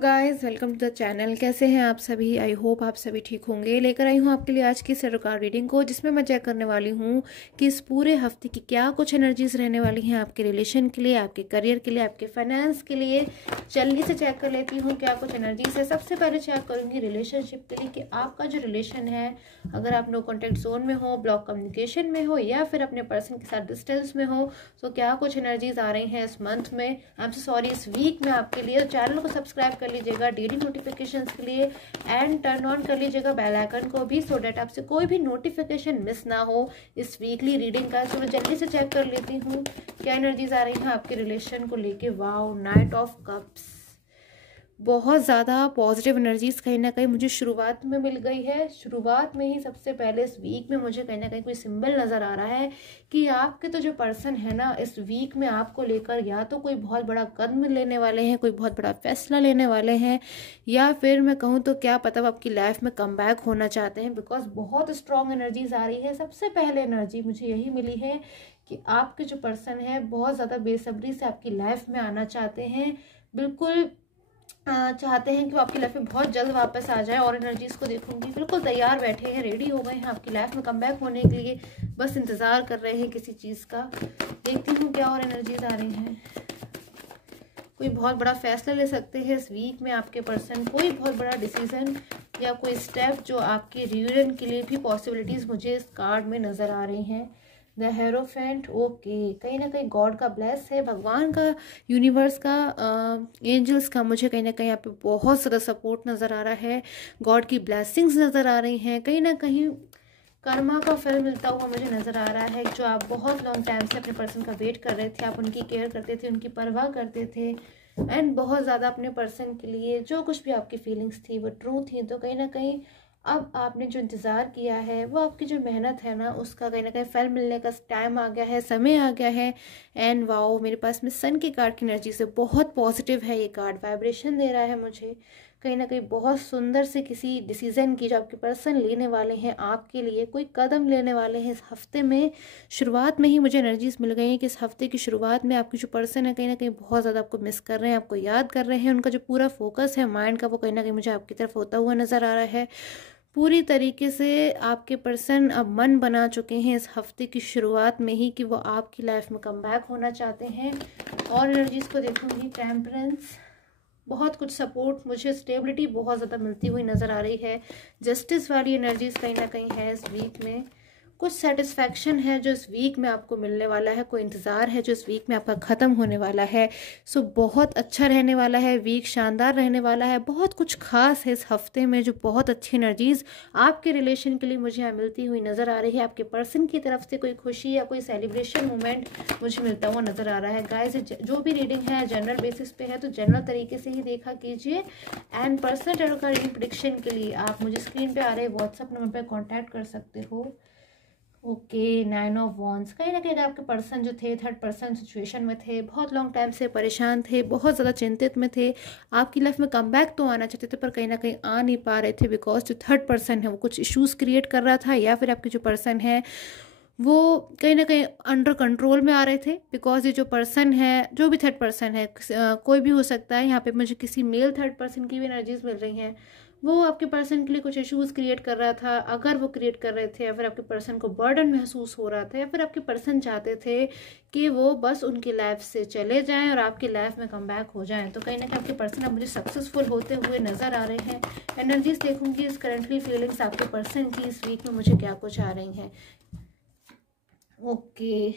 Guys welcome to the channel. कैसे हैं आप सभी? आई होप आप सभी ठीक होंगे। लेकर आई हूँ आपके लिए आज की टैरो कार्ड रीडिंग को, जिसमें मैं चेक करने वाली हूँ कि इस पूरे हफ्ते की क्या कुछ एनर्जीज रहने वाली हैं आपके रिलेशन के लिए, आपके करियर के लिए, आपके फाइनेंस के लिए। जल्दी से चेक कर लेती हूँ क्या कुछ एनर्जीज है। सबसे पहले चेक करूँगी रिलेशनशिप के लिए कि आपका जो रिलेशन है, अगर आप नो कॉन्टेक्ट जोन में हो, ब्लॉक कम्युनिकेशन में हो, या फिर अपने पर्सन के साथ डिस्टेंस में हो, तो क्या कुछ एनर्जीज आ रही हैं इस मंथ में, आई एम सो सॉरी, इस वीक में आपके लिए। चैनल को सब्सक्राइब कर लीजिएगा डेली नोटिफिकेशंस के लिए, एंड टर्न ऑन कर लीजिएगा बेल आइकन को भी, सो डेट आपसे कोई भी नोटिफिकेशन मिस ना हो इस वीकली रीडिंग का। तो मैं जल्दी से चेक कर लेती हूँ क्या एनर्जीज आ रही हैं आपके रिलेशन को लेके। वाओ, नाइट ऑफ कप्स, बहुत ज़्यादा पॉजिटिव एनर्जीज कहीं ना कहीं मुझे शुरुआत में मिल गई है। शुरुआत में ही सबसे पहले इस वीक में मुझे कहीं ना कहीं कोई सिंबल नज़र आ रहा है कि आपके तो जो पर्सन है ना, इस वीक में आपको लेकर या तो कोई बहुत बड़ा कदम लेने वाले हैं, कोई बहुत बड़ा फैसला लेने वाले हैं, या फिर मैं कहूँ तो क्या पता आपकी लाइफ में कम बैक होना चाहते हैं, बिकॉज बहुत स्ट्रॉन्ग एनर्जीज आ रही है। सबसे पहले एनर्जी मुझे यही मिली है कि आपके जो पर्सन है बहुत ज़्यादा बेसब्री से आपकी लाइफ में आना चाहते हैं, बिल्कुल चाहते हैं कि वो आपकी लाइफ में बहुत जल्द वापस आ जाए। और एनर्जीज को देखूंगी, बिल्कुल तैयार बैठे हैं, रेडी हो गए हैं आपकी लाइफ में कमबैक होने के लिए, बस इंतजार कर रहे हैं किसी चीज़ का। देखती हूँ क्या और एनर्जीज आ रही हैं। कोई बहुत बड़ा फैसला ले सकते हैं इस वीक में आपके पर्सन, कोई बहुत बड़ा डिसीजन या कोई स्टेप जो आपके रियूनियन के लिए भी पॉसिबिलिटीज मुझे इस कार्ड में नजर आ रही हैं। द हेरोफेंट, ओके, कहीं ना कहीं गॉड का ब्लेस है, भगवान का, यूनिवर्स का, एंजल्स का मुझे कहीं ना कहीं यहाँ पे बहुत ज़्यादा सपोर्ट नज़र आ रहा है। गॉड की ब्लेसिंग्स नज़र आ रही हैं। कहीं ना कहीं कर्मा का फल मिलता हुआ मुझे नज़र आ रहा है। जो आप बहुत लॉन्ग टाइम से अपने पर्सन का वेट कर रहे थे, आप उनकी केयर करते थे, उनकी परवाह करते थे, एंड बहुत ज़्यादा अपने पर्सन के लिए जो कुछ भी आपकी फीलिंग्स थी वो ट्रू थी। तो कहीं ना कहीं अब आपने जो इंतज़ार किया है, वो आपकी जो मेहनत है ना, उसका कहीं ना कहीं फल मिलने का टाइम आ गया है, समय आ गया है। एंड वाओ, मेरे पास में सन के कार्ड की एनर्जी से बहुत पॉजिटिव है ये कार्ड, वाइब्रेशन दे रहा है मुझे। कहीं ना कहीं बहुत सुंदर से किसी डिसीजन की जो आपके पर्सन लेने वाले हैं, आपके लिए कोई कदम लेने वाले हैं इस हफ्ते में। शुरुआत में ही मुझे एनर्जीज मिल गई हैं कि इस हफ्ते की शुरुआत में आपकी जो पर्सन है कहीं ना कहीं बहुत ज़्यादा आपको मिस कर रहे हैं, आपको याद कर रहे हैं। उनका जो पूरा फोकस है माइंड का, वो कहीं ना कहीं मुझे आपकी तरफ होता हुआ नज़र आ रहा है। पूरी तरीके से आपके पर्सन अब मन बना चुके हैं इस हफ्ते की शुरुआत में ही कि वो आपकी लाइफ में कम बैक होना चाहते हैं। और एनर्जीज को देखूंगी, टेम्परेंस, बहुत कुछ सपोर्ट, मुझे स्टेबिलिटी बहुत ज़्यादा मिलती हुई नज़र आ रही है। जस्टिस वाली एनर्जीज कहीं ना कहीं है इस वीक में। कुछ सेटिस्फैक्शन है जो इस वीक में आपको मिलने वाला है, कोई इंतज़ार है जो इस वीक में आपका ख़त्म होने वाला है। सो बहुत अच्छा रहने वाला है वीक, शानदार रहने वाला है। बहुत कुछ खास है इस हफ्ते में, जो बहुत अच्छी एनर्जीज आपके रिलेशन के लिए मुझे यहाँ मिलती हुई नज़र आ रही है। आपके पर्सन की तरफ से कोई खुशी या कोई सेलिब्रेशन मोमेंट मुझे मिलता हुआ नज़र आ रहा है। गाइस, जो भी रीडिंग है जनरल बेसिस पे है, तो जनरल तरीके से ही देखा कीजिए। एंड पर्सनल टैरो का रीडिंग प्रेडिक्शन के लिए आप मुझे स्क्रीन पे आ रहे व्हाट्सएप नंबर पर कॉन्टैक्ट कर सकते हो। ओके, 9 ऑफ वॉन्ड्स, कहीं ना कहीं आपके पर्सन जो थे थर्ड पर्सन सिचुएशन में थे, बहुत लॉन्ग टाइम से परेशान थे, बहुत ज़्यादा चिंतित में थे, आपकी लाइफ में कमबैक तो आना चाहते थे पर कहीं ना कहीं आ नहीं पा रहे थे, बिकॉज जो थर्ड पर्सन है वो कुछ इश्यूज क्रिएट कर रहा था, या फिर आपके जो पर्सन है वो कहीं ना कहीं अंडर कंट्रोल में आ रहे थे। बिकॉज ये जो पर्सन है, जो भी थर्ड पर्सन है, कोई भी हो सकता है, यहाँ पे मुझे किसी मेल थर्ड पर्सन की भी एनर्जीज मिल रही हैं। वो आपके पर्सन के लिए कुछ इश्यूज क्रिएट कर रहा था, अगर वो क्रिएट कर रहे थे, या फिर आपके पर्सन को बर्डन महसूस हो रहा था, या फिर आपके पर्सन चाहते थे कि वो बस उनकी लाइफ से चले जाएं और आपकी लाइफ में कम बैक हो जाएं। तो कहीं ना कहीं आपके पर्सन अब मुझे सक्सेसफुल होते हुए नजर आ रहे हैं। एनर्जीज देखूंगी इस करंटली फीलिंग्स आपके पर्सन की इस वीक में मुझे क्या कुछ आ रही हैं। ओके,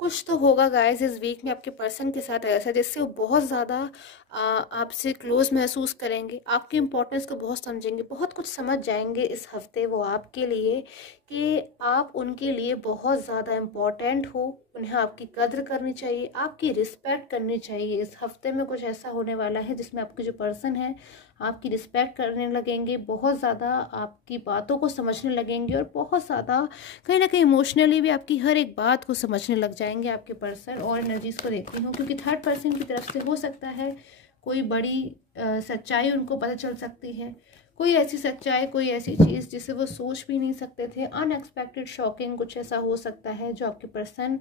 कुछ तो होगा गाइस इस वीक में आपके पर्सन के साथ ऐसा जिससे वो बहुत ज़्यादा आपसे क्लोज महसूस करेंगे, आपकी इम्पोर्टेंस को बहुत समझेंगे, बहुत कुछ समझ जाएंगे इस हफ्ते वो आपके लिए, कि आप उनके लिए बहुत ज़्यादा इम्पोर्टेंट हो, उन्हें आपकी कद्र करनी चाहिए, आपकी रिस्पेक्ट करनी चाहिए। इस हफ्ते में कुछ ऐसा होने वाला है जिसमें आपके जो पर्सन है आपकी रिस्पेक्ट करने लगेंगे, बहुत ज़्यादा आपकी बातों को समझने लगेंगे, और बहुत ज़्यादा कहीं ना कहीं इमोशनली भी आपकी हर एक बात को समझने लग जाएंगे आपके पर्सन। और एनर्जीज को देखती हूँ क्योंकि थर्ड पर्सन की तरफ से हो सकता है कोई बड़ी सच्चाई उनको पता चल सकती है, कोई ऐसी सच्चाई, कोई ऐसी चीज़ जिसे वो सोच भी नहीं सकते थे, अनएक्सपेक्टेड शॉकिंग कुछ ऐसा हो सकता है जो आपके पर्सन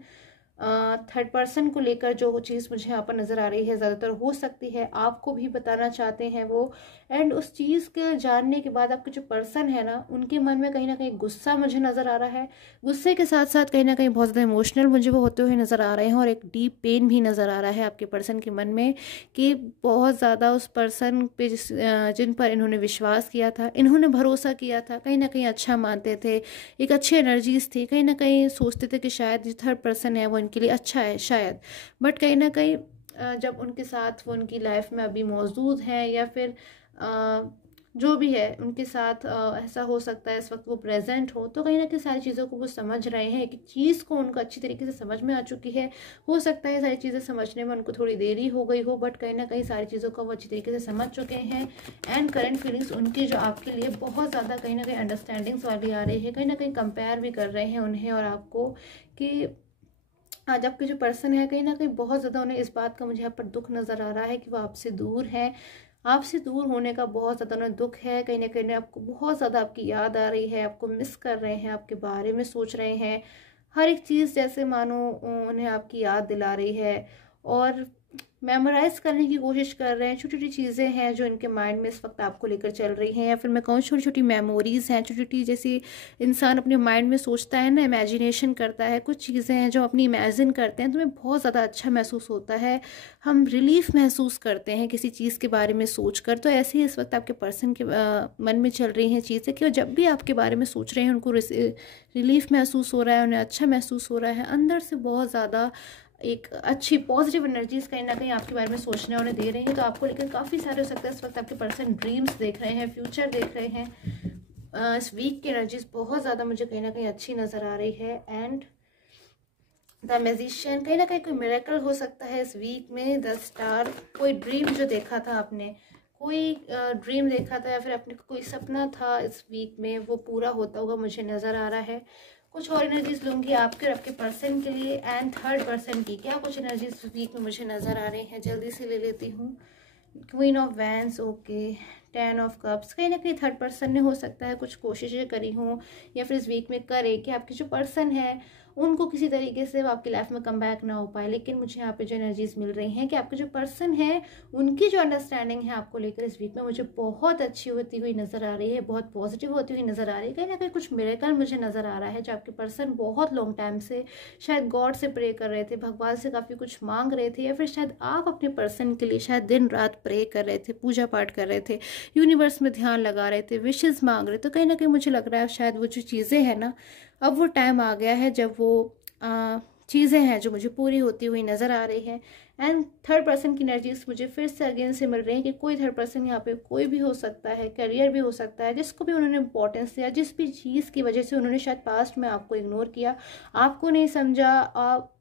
थर्ड पर्सन को लेकर जो चीज़ मुझे यहाँ पर नज़र आ रही है, ज़्यादातर हो सकती है आपको भी बताना चाहते हैं वो। एंड उस चीज़ के जानने के बाद आपके जो पर्सन है ना, उनके मन में कहीं ना कहीं गुस्सा मुझे नज़र आ रहा है। गुस्से के साथ साथ कहीं ना कहीं बहुत ज़्यादा इमोशनल मुझे वो होते हुए नज़र आ रहे हैं, और एक डीप पेन भी नज़र आ रहा है आपके पर्सन के मन में कि बहुत ज़्यादा उस पर्सन पे जिन पर इन्होंने विश्वास किया था, इन्होंने भरोसा किया था, कहीं ना कहीं अच्छा मानते थे, एक अच्छी एनर्जीज थी, कहीं ना कहीं सोचते थे कि शायद जो थर्ड पर्सन है वो इनके लिए अच्छा है शायद। बट कहीं ना कहीं जब उनके साथ वो उनकी लाइफ में अभी मौजूद है, या फिर जो भी है उनके साथ ऐसा हो सकता है इस वक्त वो प्रेजेंट हो, तो कहीं ना कहीं सारी चीज़ों को वो समझ रहे हैं, एक चीज़ को उनको अच्छी तरीके से समझ में आ चुकी है। हो सकता है सारी चीज़ें समझने में उनको थोड़ी देरी हो गई हो, बट कहीं ना कहीं सारी चीज़ों को वो अच्छी तरीके से समझ चुके हैं। एंड करंट फीलिंग्स उनकी जो आपके लिए बहुत ज़्यादा कहीं ना कहीं अंडरस्टैंडिंग्स वाली आ रही है, कहीं ना कहीं कंपेयर भी कर रहे हैं उन्हें और आपको कि आज आपके जो पर्सन है कहीं ना कहीं बहुत ज़्यादा उन्हें इस बात का मुझे यहाँ पर दुख नज़र आ रहा है कि वो आपसे दूर है। आपसे दूर होने का बहुत ज़्यादा उन्हें दुख है, कहीं ना कहीं आपको बहुत ज़्यादा आपकी याद आ रही है, आपको मिस कर रहे हैं, आपके बारे में सोच रहे हैं, हर एक चीज़ जैसे मानो उन्हें आपकी याद दिला रही है, और मेमोराइज करने की कोशिश कर रहे हैं। छोटी छोटी चीज़ें हैं जो इनके माइंड में इस वक्त आपको लेकर चल रही हैं, या फिर मैं कहूँ छोटी छोटी मेमोरीज हैं, छोटी छोटी जैसे इंसान अपने माइंड में सोचता है ना, इमेजिनेशन करता है, कुछ चीज़ें हैं जो अपनी इमेजिन करते हैं तो हमें बहुत ज़्यादा अच्छा महसूस होता है, हम रिलीफ महसूस करते हैं किसी चीज़ के बारे में सोचकर। तो ऐसे ही इस वक्त आपके पर्सन के मन में चल रही हैं चीज़ें कि जब भी आपके बारे में सोच रहे हैं उनको रिलीफ महसूस हो रहा है, उन्हें अच्छा महसूस हो रहा है, अंदर से बहुत ज़्यादा एक अच्छी पॉजिटिव एनर्जीज कहीं ना कहीं आपके बारे में सोचने उन्हें दे रही हैं। तो आपको लेकर काफ़ी सारे हो सकता है इस वक्त आपके पर्सन ड्रीम्स देख रहे हैं, फ्यूचर देख रहे हैं। इस वीक की एनर्जीज बहुत ज़्यादा मुझे कहीं ना कहीं अच्छी नज़र आ रही है। एंड द मैजिशियन, कहीं ना कहीं कोई मिरेकल हो सकता है इस वीक में। द स्टार, कोई ड्रीम जो देखा था आपने, कोई ड्रीम देखा था या फिर अपने कोई सपना था इस वीक में, वो पूरा होता हुआ मुझे नज़र आ रहा है। कुछ और एनर्जीज लूंगी आपके और आपके पर्सन के लिए। एंड थर्ड पर्सन की क्या कुछ एनर्जीज वीक में मुझे नज़र आ रही हैं, जल्दी से ले लेती हूँ। Queen of vents, okay, 10 of cups, कहीं ना कहीं थर्ड पर्सन ने हो सकता है कुछ कोशिशें करी हों या फिर इस वीक में करे कि आपके जो पर्सन है उनको किसी तरीके से वो आपकी लाइफ में कम बैक ना हो पाए। लेकिन मुझे यहाँ पे जो एनर्जीज मिल रही हैं कि आपके जो पर्सन है उनकी जो अंडरस्टैंडिंग है आपको लेकर इस वीक में मुझे बहुत अच्छी होती हुई नज़र आ रही है, बहुत पॉजिटिव होती हुई नज़र आ रही है। कहीं ना कहीं कुछ मिरेकल मुझे नज़र आ रहा है, जो आपके पर्सन बहुत लॉन्ग टाइम से शायद गॉड से प्रे कर रहे थे, भगवान से काफ़ी कुछ मांग रहे थे, या फिर शायद आप अपने पर्सन के लिए शायद दिन रात प्रे कर रहे थे, पूजा पाठ कर रहे थे, यूनिवर्स में ध्यान लगा रहे थे, विशेष मांग रहे। तो कहीं ना कहीं मुझे लग रहा है शायद वो जो चीज़ें हैं ना, अब वो टाइम आ गया है जब वो चीज़ें हैं जो मुझे पूरी होती हुई नज़र आ रही है। एंड थर्ड पर्सन की एनर्जीज मुझे फिर से अगेन से मिल रही है कि कोई थर्ड पर्सन यहाँ पे कोई भी हो सकता है, करियर भी हो सकता है, जिसको भी उन्होंने इंपॉर्टेंस दिया, जिस भी चीज़ की वजह से उन्होंने शायद पास्ट में आपको इग्नोर किया, आपको नहीं समझा,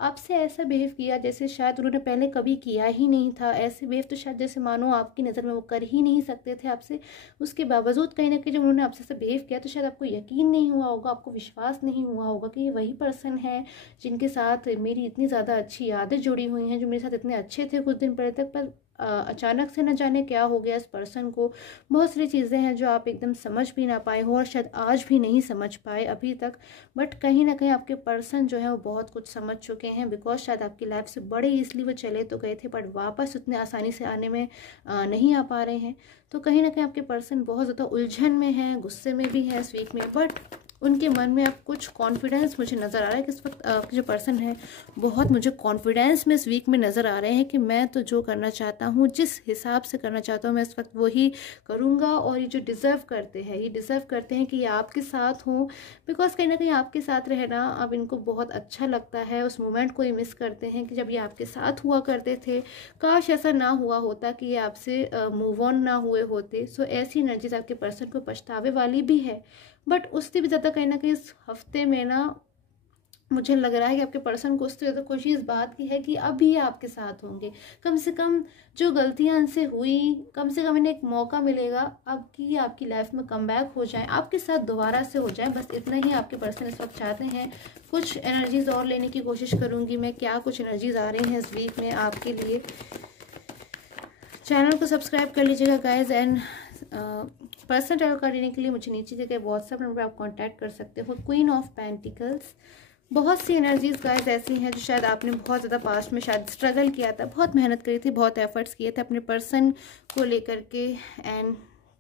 आपसे ऐसा बिहेव किया जैसे शायद उन्होंने पहले कभी किया ही नहीं था। ऐसे बिहेव तो शायद जैसे मानो आपकी नज़र में वो कर ही नहीं सकते थे आपसे, उसके बावजूद कहीं ना कहीं जब उन्होंने आपसे ऐसा बिहेव किया तो शायद आपको यकीन नहीं हुआ होगा, आपको विश्वास नहीं हुआ होगा कि ये वही पर्सन है जिनके साथ मेरी इतनी ज़्यादा अच्छी यादें जुड़ी हुई हैं, जो मेरे साथ इतने अच्छे थे कुछ दिन पहले तक, पर अचानक से न जाने क्या हो गया इस पर्सन को। बहुत सारी चीज़ें हैं जो आप एकदम समझ भी ना पाए हो और शायद आज भी नहीं समझ पाए अभी तक, बट कहीं ना कहीं आपके पर्सन जो है वो बहुत कुछ समझ चुके हैं। बिकॉज शायद आपकी लाइफ से बड़े इसलिए वो चले तो गए थे, बट वापस उतने आसानी से आने में नहीं आ पा रहे हैं। तो कहीं ना कहीं आपके पर्सन बहुत ज़्यादा उलझन में हैं, गुस्से में भी हैं इस वीक में, बट उनके मन में अब कुछ कॉन्फिडेंस मुझे नज़र आ रहा है कि इस वक्त आपके जो पर्सन है बहुत मुझे कॉन्फिडेंस में इस वीक में नज़र आ रहे हैं कि मैं तो जो करना चाहता हूँ, जिस हिसाब से करना चाहता हूँ मैं इस वक्त वही करूँगा। और ये जो डिज़र्व करते हैं, ये डिज़र्व करते हैं कि ये आपके साथ हों, बिकॉज कहीं ना कहीं आपके साथ रहना अब इनको बहुत अच्छा लगता है। उस मोमेंट को ये मिस करते हैं कि जब ये आपके साथ हुआ करते थे, काश ऐसा ना हुआ होता कि ये आपसे मूव ऑन ना हुए होते। सो ऐसी एनर्जीज आपके पर्सन को पछतावे वाली भी है, बट उससे भी ज़्यादा कहीं ना कहीं इस हफ्ते में ना मुझे लग रहा है कि आपके पर्सन को उससे ज़्यादा खुशी इस बात की है कि अभी ये आपके साथ होंगे। कम से कम जो गलतियां इनसे हुई, कम से कम इन्हें एक मौका मिलेगा अब कि आपकी लाइफ में कम बैक हो जाए, आपके साथ दोबारा से हो जाए। बस इतना ही आपके पर्सन इस वक्त चाहते हैं। कुछ एनर्जीज और लेने की कोशिश करूँगी मैं, क्या कुछ एनर्जीज आ रही हैं इस वीक में आपके लिए। चैनल को सब्सक्राइब कर लीजिएगा guys. And personal tarot card लेने के लिए मुझे नीचे दिए गए व्हाट्सएप नंबर पर आप कांटेक्ट कर सकते हो। क्वीन ऑफ पेंटिकल्स, बहुत सी एनर्जीज गाइस ऐसी हैं जो शायद आपने बहुत ज़्यादा पास्ट में शायद स्ट्रगल किया था, बहुत मेहनत करी थी, बहुत एफर्ट्स किए थे अपने पर्सन को लेकर के। एंड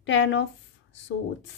10 ऑफ सोर्ड्स,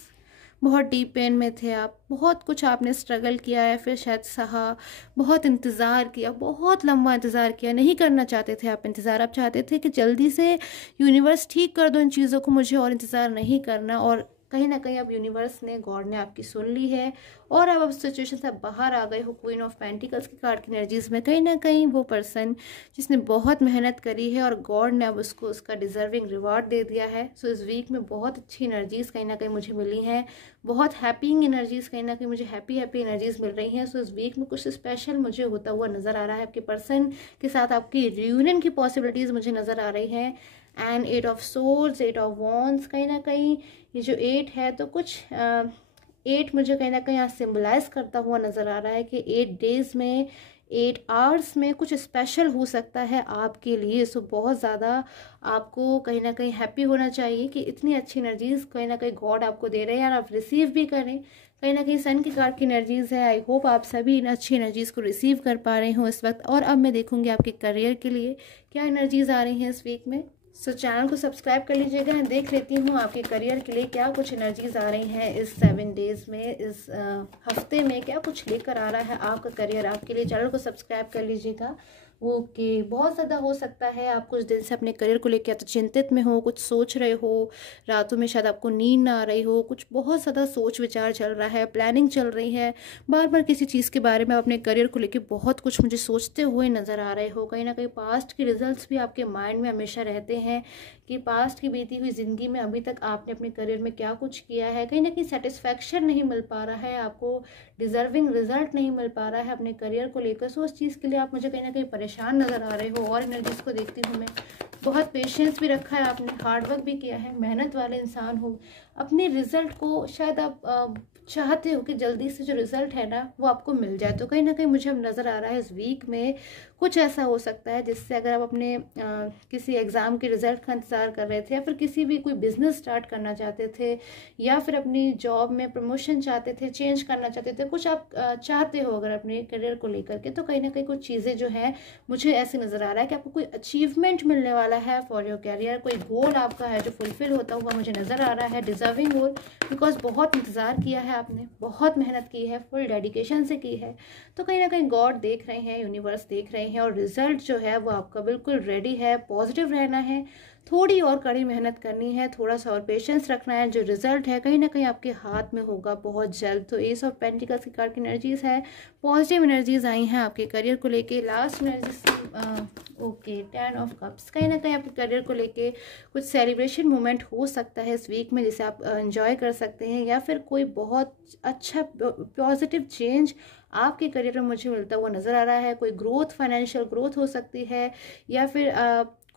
बहुत डीप पेन में थे आप, बहुत कुछ आपने स्ट्रगल किया है, फिर शायद सहा, बहुत इंतज़ार किया, बहुत लंबा इंतज़ार किया। नहीं करना चाहते थे आप इंतज़ार, आप चाहते थे कि जल्दी से यूनिवर्स ठीक कर दो इन चीज़ों को, मुझे और इंतज़ार नहीं करना। और कहीं ना कहीं अब यूनिवर्स ने, गॉड ने आपकी सुन ली है और अब सिचुएशन से बाहर आ गए हो। क्वीन ऑफ पेंटिकल्स की कार्ड की एनर्जीज में कहीं ना कहीं वो पर्सन जिसने बहुत मेहनत करी है और गॉड ने अब उसको उसका डिजर्विंग रिवॉर्ड दे दिया है। सो इस वीक में बहुत अच्छी एनर्जीज कहीं ना कहीं मुझे मिली हैं, बहुत हैप्पीइंग एनर्जीज, कहीं ना कहीं मुझे हैप्पी एनर्जीज मिल रही हैं। सो इस वीक में कुछ स्पेशल मुझे होता हुआ नजर आ रहा है। आपके पर्सन के साथ आपकी रियूनियन की पॉसिबिलिटीज मुझे नजर आ रही हैं। And 8 of swords, 8 of wands, कहीं ना कहीं ये जो 8 है तो कुछ 8 मुझे कहीं ना कहीं यहाँ सिम्बलाइज करता हुआ नज़र आ रहा है कि 8 डेज में, 8 आवर्स में कुछ स्पेशल हो सकता है आपके लिए। सो बहुत ज़्यादा आपको कहीं ना कहीं हैप्पी होना चाहिए कि इतनी अच्छी एनर्जीज कहीं ना कहीं गॉड आपको दे रहे हैं और आप रिसीव भी करें। कहीं ना कहीं सन की कार्ड की एनर्जीज है। आई होप आप सभी इन अच्छी एनर्जीज को रिसीव कर पा रहे हो इस वक्त। और अब मैं देखूंगी आपके करियर के लिए क्या एनर्जीज आ रही हैं इस वीक में। सो चैनल को सब्सक्राइब कर लीजिएगा। देख लेती हूँ आपके करियर के लिए क्या कुछ एनर्जीज आ रही हैं इस 7 डेज में, इस हफ्ते में क्या कुछ लेकर आ रहा है आपका करियर आपके लिए। चैनल को सब्सक्राइब कर लीजिएगा। ओके, बहुत ज़्यादा हो सकता है आप कुछ दिन से अपने करियर को लेकर तो चिंतित में हो, कुछ सोच रहे हो, रातों में शायद आपको नींद ना आ रही हो, कुछ बहुत ज़्यादा सोच विचार चल रहा है, प्लानिंग चल रही है, बार बार किसी चीज़ के बारे में अपने करियर को लेकर बहुत कुछ मुझे सोचते हुए नज़र आ रहे हो। कहीं ना कहीं पास्ट के रिजल्ट्स भी आपके माइंड में हमेशा रहते हैं कि पास्ट की बीती हुई ज़िंदगी में अभी तक आपने अपने करियर में क्या कुछ किया है। कहीं ना कहीं सेटिस्फैक्शन नहीं मिल पा रहा है आपको, डिजर्विंग रिजल्ट नहीं मिल पा रहा है अपने करियर को लेकर। सो उस चीज़ के लिए आप मुझे कहीं ना कहीं परेशान नज़र आ रहे हो। और एनर्जीज को देखती हूँ मैं, बहुत पेशेंस भी रखा है आपने, हार्डवर्क भी किया है, मेहनत वाले इंसान हो। अपने रिजल्ट को शायद आप चाहते हो कि जल्दी से जो रिजल्ट है ना वो आपको मिल जाए। तो कहीं ना कहीं मुझे अब नज़र आ रहा है इस वीक में कुछ ऐसा हो सकता है जिससे अगर आप अपने किसी एग्ज़ाम के रिजल्ट का इंतज़ार कर रहे थे, या फिर किसी भी कोई बिजनेस स्टार्ट करना चाहते थे, या फिर अपनी जॉब में प्रमोशन चाहते थे, चेंज करना चाहते थे, कुछ आप चाहते हो अगर अपने करियर को लेकर के, तो कहीं ना कहीं कुछ चीज़ें जो हैं मुझे ऐसे नज़र आ रहा है कि आपको कोई अचीवमेंट मिलने वाला है फॉर योर कैरियर। कोई गोल आपका है जो फुलफिल होता हुआ मुझे नज़र आ रहा है, डिजर्विंग गोल, बिकॉज बहुत इंतज़ार किया है आपने, बहुत मेहनत की है, फुल डेडिकेशन से की है। तो कहीं ना कहीं गॉड देख रहे हैं, यूनिवर्स देख रहे हैं, और रिजल्ट जो है वो आपका बिल्कुल रेडी है। पॉजिटिव रहना है, थोड़ी और कड़ी मेहनत करनी है, थोड़ा सा और पेशेंस रखना है। जो रिजल्ट है कहीं ना कहीं आपके हाथ में होगा बहुत जल्द। तो एस ऑफ पेंटिकल्स की कार्ड की एनर्जीज है, पॉजिटिव एनर्जीज आई हैं आपके करियर को लेके। Last energies okay, 10 of cups, कहीं ना कहीं आपके करियर को लेके कुछ सेलिब्रेशन मोमेंट हो सकता है इस वीक में जिसे आप एंजॉय कर सकते हैं, या फिर कोई बहुत अच्छा पॉजिटिव चेंज आपके करियर में मुझे मिलता हुआ नज़र आ रहा है। कोई ग्रोथ, फाइनेंशियल ग्रोथ हो सकती है, या फिर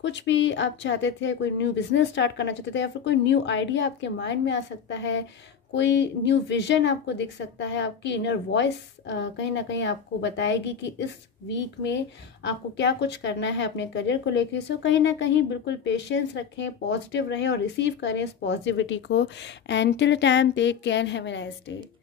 कुछ भी आप चाहते थे, कोई न्यू बिजनेस स्टार्ट करना चाहते थे, या फिर कोई न्यू आइडिया आपके माइंड में आ सकता है, कोई न्यू विजन आपको दिख सकता है। आपकी इनर वॉइस कहीं ना कहीं आपको बताएगी कि इस वीक में आपको क्या कुछ करना है अपने करियर को लेकर। सो कहीं ना कहीं बिल्कुल पेशेंस रखें, पॉजिटिव रहें और रिसीव करें इस पॉजिटिविटी को। And till time take care, have a nice day.